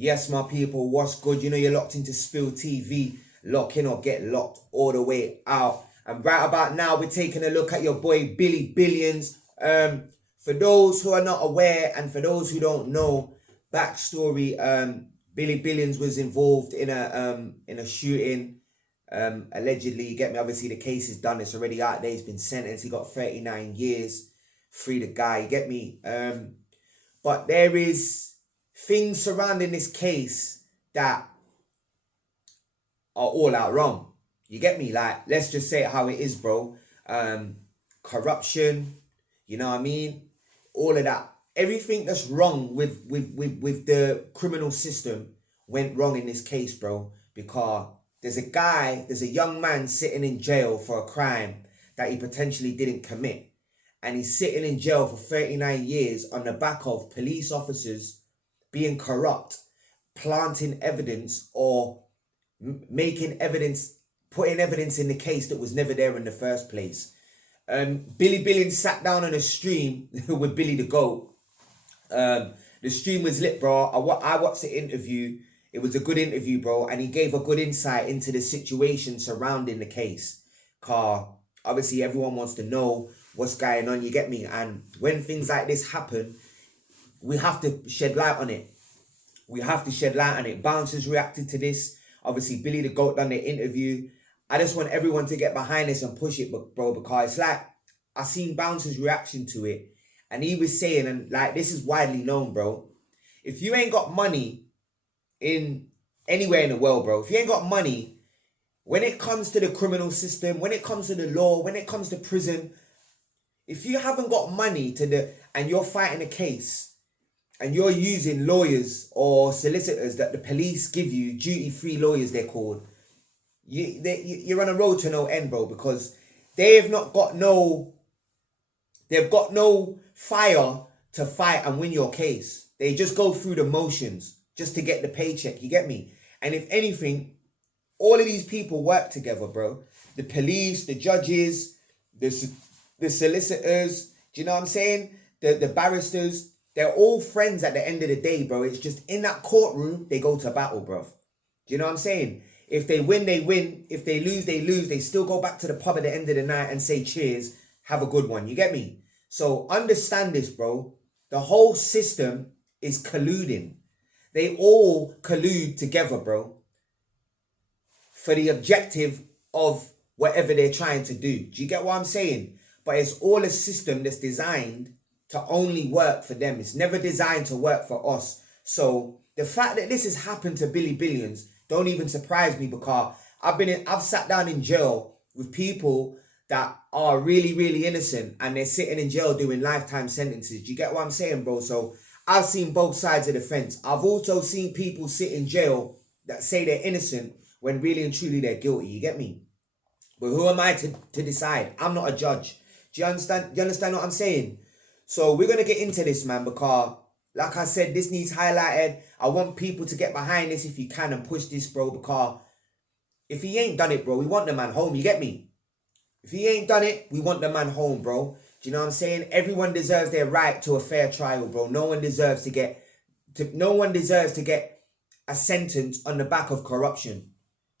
Yes, my people, what's good? You know you're locked into Spill TV. Lock in or get locked all the way out. And right about now, we're taking a look at your boy Billy Billions. For those who are not aware and for those who don't know, backstory, Billy Billions was involved in a shooting. Allegedly, you get me? Obviously, the case is done. It's already out there. He's been sentenced. He got 39 years. Free the guy, you get me? But there is things surrounding this case that are all out wrong. You get me? Like, let's just say it how it is, bro. Corruption, you know what I mean? All of that. Everything that's wrong with the criminal system went wrong in this case, bro. Because there's a young man sitting in jail for a crime that he potentially didn't commit. And he's sitting in jail for 39 years on the back of police officers being corrupt, planting evidence or making evidence, putting evidence in the case that was never there in the first place. Billy Billions sat down on a stream with Billy the Goat. The stream was lit, bro. I watched the interview. It was a good interview, bro. And he gave a good insight into the situation surrounding the case. Cause obviously everyone wants to know what's going on, you get me? And when things like this happen, we have to shed light on it. We have to shed light on it. Bouncers reacted to this. Obviously, Billy the Goat done the interview. I just want everyone to get behind this and push it, bro, because it's like, I seen Bouncers' reaction to it. And he was saying, and like, this is widely known, bro. If you ain't got money in anywhere in the world, bro, if you ain't got money, when it comes to the criminal system, when it comes to the law, when it comes to prison, if you haven't got money and you're fighting a case and you're using lawyers or solicitors that the police give you, duty-free lawyers they're called, you're on a road to no end, bro, because they've got no fire to fight and win your case. They just go through the motions just to get the paycheck, you get me? And if anything, all of these people work together, bro. The police, the judges, the solicitors, do you know what I'm saying? The barristers, they're all friends at the end of the day, bro. It's just in that courtroom, they go to battle, bro. Do you know what I'm saying? If they win, they win. If they lose, they lose. They still go back to the pub at the end of the night and say cheers, have a good one. You get me? So understand this, bro. The whole system is colluding. They all collude together, bro, for the objective of whatever they're trying to do. Do you get what I'm saying? But it's all a system that's designed to only work for them. It's never designed to work for us. So the fact that this has happened to Billy Billions don't even surprise me, because I've sat down in jail with people that are really, really innocent and they're sitting in jail doing lifetime sentences. Do you get what I'm saying, bro? So I've seen both sides of the fence. I've also seen people sit in jail that say they're innocent when really and truly they're guilty. You get me? But who am I to decide? I'm not a judge. Do you understand? You understand what I'm saying? So we're going to get into this, man, because like I said, this needs highlighted. I want people to get behind this if you can and push this, bro, because if he ain't done it, bro, we want the man home. You get me? If he ain't done it, we want the man home, bro. Do you know what I'm saying? Everyone deserves their right to a fair trial, bro. No one deserves to get a sentence on the back of corruption.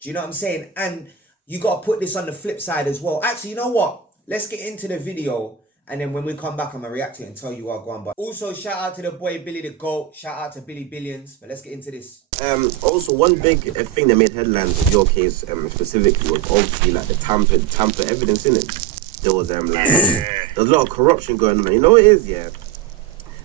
Do you know what I'm saying? And you got to put this on the flip side as well. Actually, you know what? Let's get into the video. And then when we come back, I'm going to react to it and tell you what going on. But also, shout out to the boy Billy the Goat. Shout out to Billy Billions. But let's get into this. Also, one big thing that made headlines with your case specifically was obviously like the tamper evidence in it. There was there's a lot of corruption going on. And you know what it is, yeah?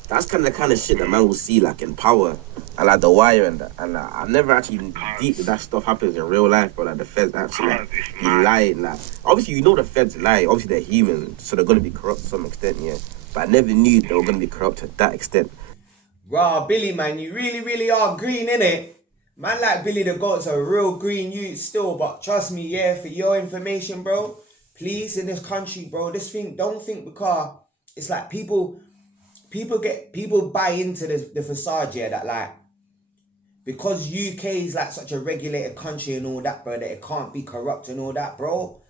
That's the kind of shit that man will see like in Power and like The Wire and that. And I've never actually deep that stuff happens in real life, but like the feds actually be lying. Like obviously you know the feds lie. Obviously they're human, so they're gonna be corrupt to some extent, yeah. But I never knew they were gonna be corrupt to that extent. Raw Billy, man, you really, really are green, innit? Man like Billy the Goat's a real green youth still, but trust me, yeah, for your information, bro, please, in this country, bro, don't think because it's like people buy into the facade, yeah, that like, because UK is like such a regulated country and all that, bro, that it can't be corrupt and all that, bro.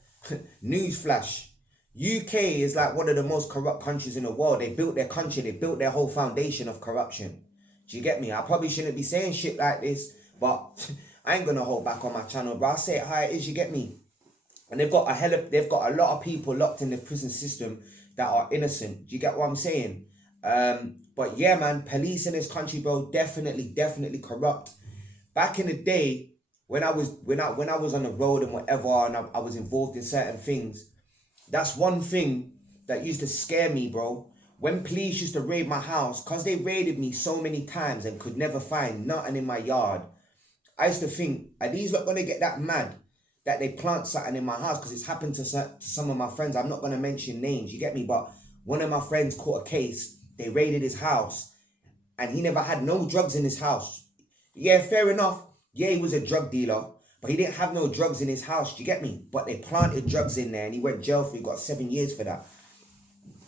Newsflash. UK is like one of the most corrupt countries in the world. They built their country, they built their whole foundation of corruption. Do you get me? I probably shouldn't be saying shit like this, but I ain't gonna hold back on my channel, bro. I'll say it how it is, you get me? And they've got a lot of people locked in the prison system that are innocent. Do you get what I'm saying? But yeah, man, police in this country, bro, definitely corrupt. Back in the day, when I was on the road and whatever, and I was involved in certain things, that's one thing that used to scare me, bro. When police used to raid my house, cause they raided me so many times and could never find nothing in my yard, I used to think, are these not gonna get that mad that they plant something in my house? Because it's happened to some of my friends. I'm not gonna mention names, you get me? But one of my friends caught a case. They raided his house, and he never had no drugs in his house. Yeah, fair enough. Yeah, he was a drug dealer, but he didn't have no drugs in his house. Do you get me? But they planted drugs in there, and he went jail for. He got 7 years for that.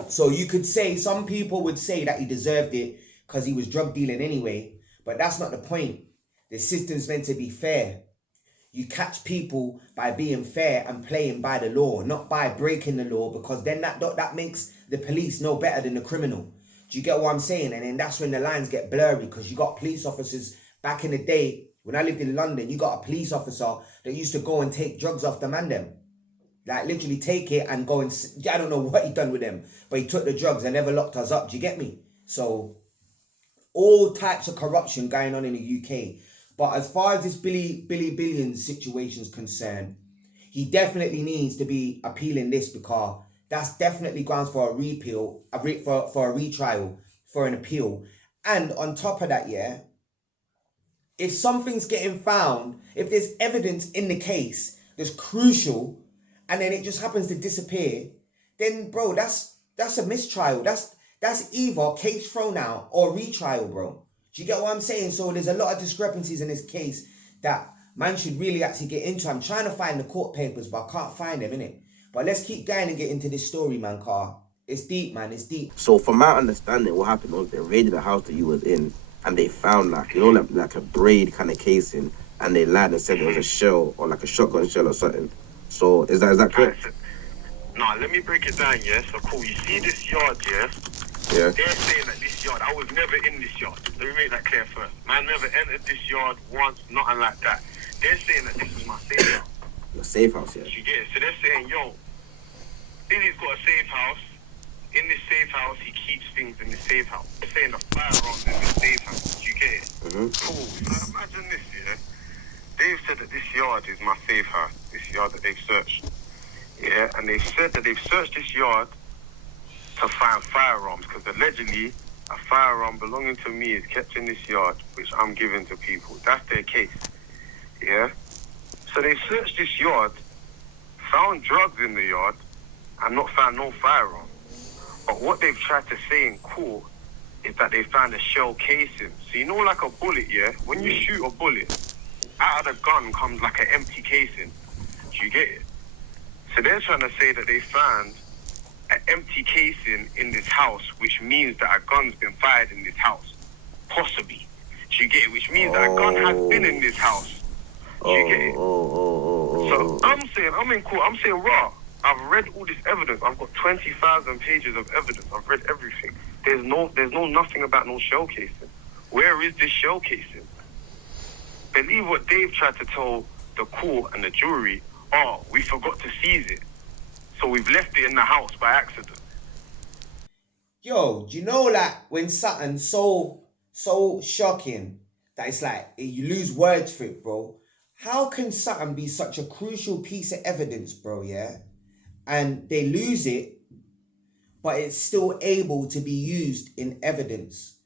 So you could say, some people would say that he deserved it because he was drug dealing anyway, but that's not the point. The system's meant to be fair. You catch people by being fair and playing by the law, not by breaking the law, because then that makes the police no better than the criminal. Do you get what I'm saying? And then that's when the lines get blurry, because you got police officers back in the day. When I lived in London, you got a police officer that used to go and take drugs off the man them. Like literally take it and go and, I don't know what he done with them, but he took the drugs and never locked us up. Do you get me? So all types of corruption going on in the UK. But as far as this billions situation is concerned, he definitely needs to be appealing this, because that's definitely grounds for a repeal, for a retrial, for an appeal. And on top of that, yeah, if something's getting found, if there's evidence in the case that's crucial, and then it just happens to disappear, then bro, that's a mistrial. That's either case thrown out or retrial, bro. Do you get what I'm saying? So there's a lot of discrepancies in this case that man should really actually get into. I'm trying to find the court papers, but I can't find them, innit? But let's keep going and get into this story, man, car. It's deep, man, it's deep. So from my understanding, what happened was they raided the house that you was in, and they found like a braid kind of casing, and they lied and said it was a shell or like a shotgun shell or something. So is that correct? Nah, let me break it down, yeah? So cool, you see this yard, yeah? Yeah. They're saying that this yard, I was never in this yard. Let me make that clear first. Man never entered this yard once, nothing like that. They're saying that this is my safe house. Your safe house, yeah. You get it? So they're saying, yo, Billy's got a safe house. In this safe house, he keeps things in the safe house. They're saying the firearms in the safe house. You get it? Mm-hmm. Cool. So imagine this, yeah? They've said that this yard is my safe house. This yard that they've searched. Yeah, and they've said that they've searched this yard to find firearms, because allegedly a firearm belonging to me is kept in this yard, which I'm giving to people. That's their case. Yeah? So they searched this yard, found drugs in the yard, and not found no firearm. But what they've tried to say in court is that they found a shell casing. So you know, like a bullet, yeah? When you shoot a bullet, out of the gun comes like an empty casing. Do you get it? So they're trying to say that they found an empty casing in this house, which means that a gun's been fired in this house. Possibly. Do you get it? Which means that a gun has been in this house. Do you get it? So I'm in court, I'm saying, raw. I've read all this evidence. I've got 20,000 pages of evidence. I've read everything. There's nothing about no shell casing. Where is this shell casing? Believe what they've tried to tell the court and the jury. Oh, we forgot to seize it, so we've left it in the house by accident. Yo, do you know, like, when something so shocking that it's like you lose words for it, bro? How can something be such a crucial piece of evidence, bro, yeah? And they lose it, but it's still able to be used in evidence.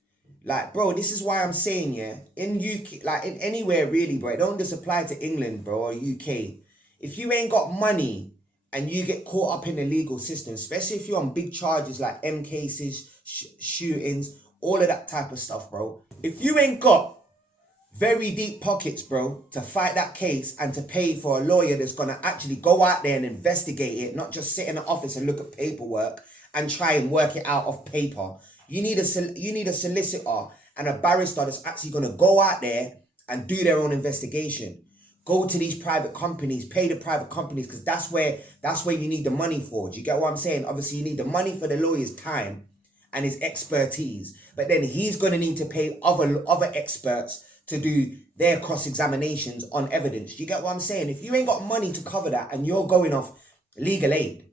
Like, bro, this is why I'm saying, yeah, in UK, like in anywhere really, bro, it don't just apply to England, bro, or UK. If you ain't got money and you get caught up in the legal system, especially if you're on big charges like M cases, shootings, all of that type of stuff, bro. If you ain't got very deep pockets, bro, to fight that case and to pay for a lawyer that's going to actually go out there and investigate it, not just sit in the office and look at paperwork and try and work it out off paper. You need a solicitor and a barrister that's actually going to go out there and do their own investigation. Go to these private companies, pay the private companies, because that's where you need the money for. Do you get what I'm saying? Obviously, you need the money for the lawyer's time, and his expertise. But then he's going to need to pay other experts to do their cross-examinations on evidence. You get what I'm saying? If you ain't got money to cover that and you're going off legal aid,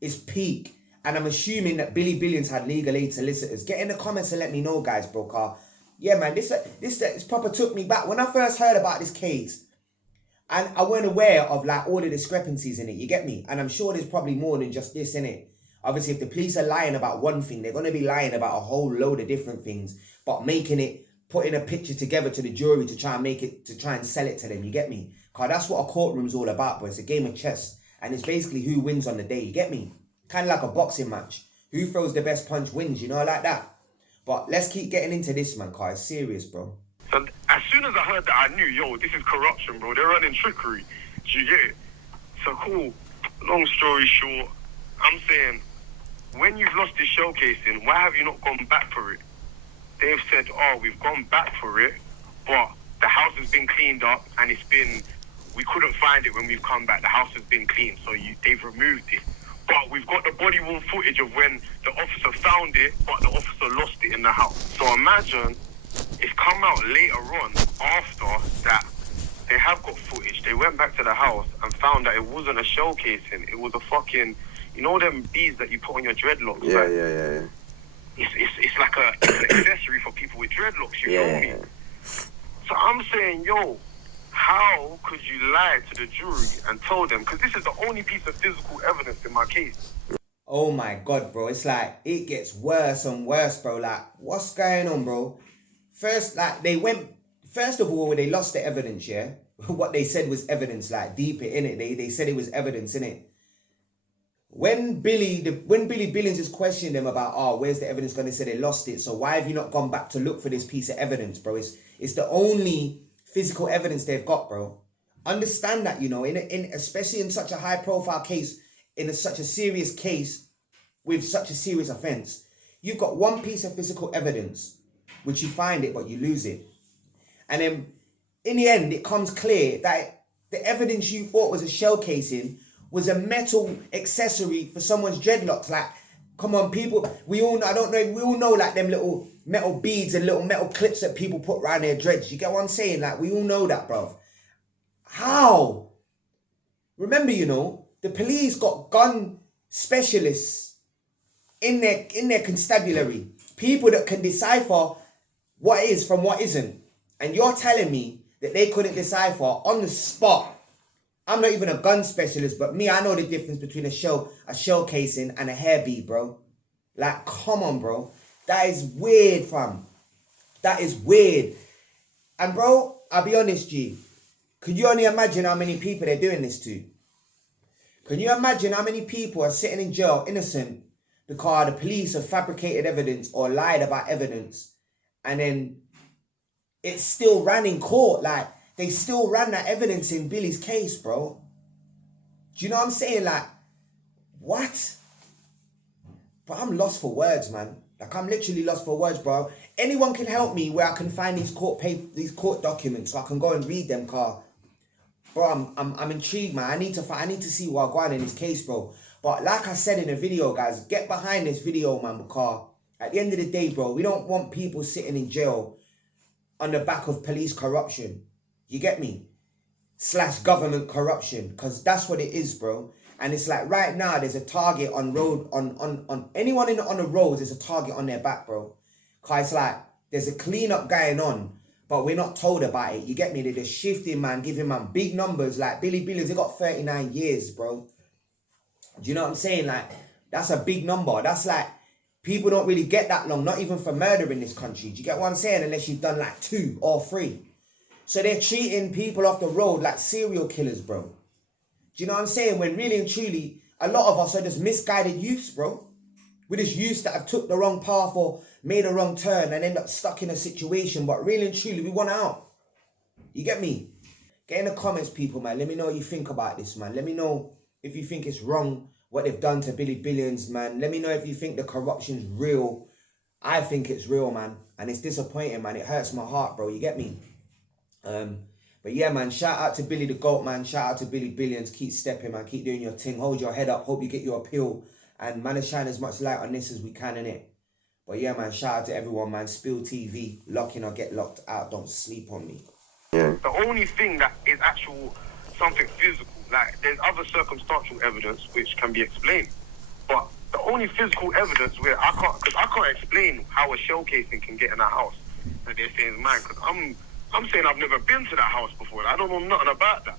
it's peak. And I'm assuming that Billy Billions had legal aid solicitors. Get in the comments and let me know, guys, bro. Car. Yeah, man, this proper took me back. When I first heard about this case, and I weren't aware of like all the discrepancies in it, you get me? And I'm sure there's probably more than just this in it. Obviously, if the police are lying about one thing, they're going to be lying about a whole load of different things, but putting a picture together to the jury to try and sell it to them, you get me? Because that's what a courtroom's all about, bro. It's a game of chess, and it's basically who wins on the day, you get me? Kind of like a boxing match. Who throws the best punch wins, you know, like that. But let's keep getting into this, man, because it's serious, bro. So as soon as I heard that, I knew, yo, this is corruption, bro. They're running trickery. Do you get it? So cool. Long story short, I'm saying, when you've lost this showcasing, why have you not gone back for it? They've said, oh, we've gone back for it, but the house has been cleaned up and we couldn't find it when we've come back. The house has been cleaned, so they've removed it. But we've got the body-worn footage of when the officer found it, but the officer lost it in the house. So imagine it's come out later on after that they have got footage. They went back to the house and found that it wasn't a shell casing. It was a fucking, you know them beads that you put on your dreadlocks? Yeah. It's like an accessory for people with dreadlocks, you feel me? So I'm saying, yo, how could you lie to the jury and tell them? Because this is the only piece of physical evidence in my case. Oh my God, bro. It's like, it gets worse and worse, bro. Like, what's going on, bro? First of all, they lost the evidence, yeah? What they said was evidence, like, deep in it. They said it was evidence, in it. When Billy Billions is questioning them about, where's the evidence going to say they lost it? So why have you not gone back to look for this piece of evidence, bro? It's the only physical evidence they've got, bro. Understand that, you know, especially in such a high profile case, such a serious case with such a serious offense, you've got one piece of physical evidence, which you find it, but you lose it. And then in the end, it comes clear that the evidence you thought was a shell casing was a metal accessory for someone's dreadlocks. Like, come on, people, we all know like them little metal beads and little metal clips that people put around their dreads. You get what I'm saying? Like, we all know that, bruv. How? Remember, you know, the police got gun specialists in their constabulary. People that can decipher what is from what isn't. And you're telling me that they couldn't decipher on the spot. I'm not even a gun specialist, but I know the difference between a shell casing and a hair bead, bro. Like, come on, bro. That is weird, fam. That is weird. And, bro, I'll be honest, G. Could you only imagine how many people they're doing this to? Can you imagine how many people are sitting in jail innocent because the police have fabricated evidence or lied about evidence, and then it's still ran in court? Like, they still ran that evidence in Billy's case, bro. Do you know what I'm saying? Like, what? But I'm lost for words, man. Like, I'm literally lost for words, bro. Anyone can help me where I can find these court documents so I can go and read them, car. Bro, I'm intrigued, man. I need to see what's going on in this case, bro. But like I said in the video, guys, get behind this video, man, because at the end of the day, bro, we don't want people sitting in jail on the back of police corruption. You get me? / government corruption, because that's what it is, bro. And it's like right now there's a target on anyone on the roads. There's a target on their back, bro. Cause it's like there's a cleanup going on, but we're not told about it. You get me? They're just shifting, man, giving man big numbers. Like Billy Billions, they got 39 years, bro. Do you know what I'm saying? Like, that's a big number. That's like, people don't really get that long, not even for murder in this country. Do you get what I'm saying? Unless you've done like 2 or 3. So they're treating people off the road like serial killers, bro. Do you know what I'm saying? When really and truly, a lot of us are just misguided youths, bro. We're just youths that have took the wrong path or made a wrong turn and end up stuck in a situation. But really and truly, we want out. You get me? Get in the comments, people, man. Let me know what you think about this, man. Let me know if you think it's wrong what they've done to Billy Billions, man. Let me know if you think the corruption's real. I think it's real, man. And it's disappointing, man. It hurts my heart, bro. You get me? But yeah, man, shout out to Billy the Goat, man. Shout out to Billy Billions. Keep stepping, man. Keep doing your thing. Hold your head up. Hope you get your appeal. And man, shine as much light on this as we can, innit? But But yeah, man, shout out to everyone, man. Spill TV, lock in or get locked out. Don't sleep on me. Yeah. The only thing that is actual something physical, like there's other circumstantial evidence which can be explained, but the only physical evidence where I can't explain how a shell casing can get in a house that they're saying is mine, because I'm saying I've never been to that house before. I don't know nothing about that.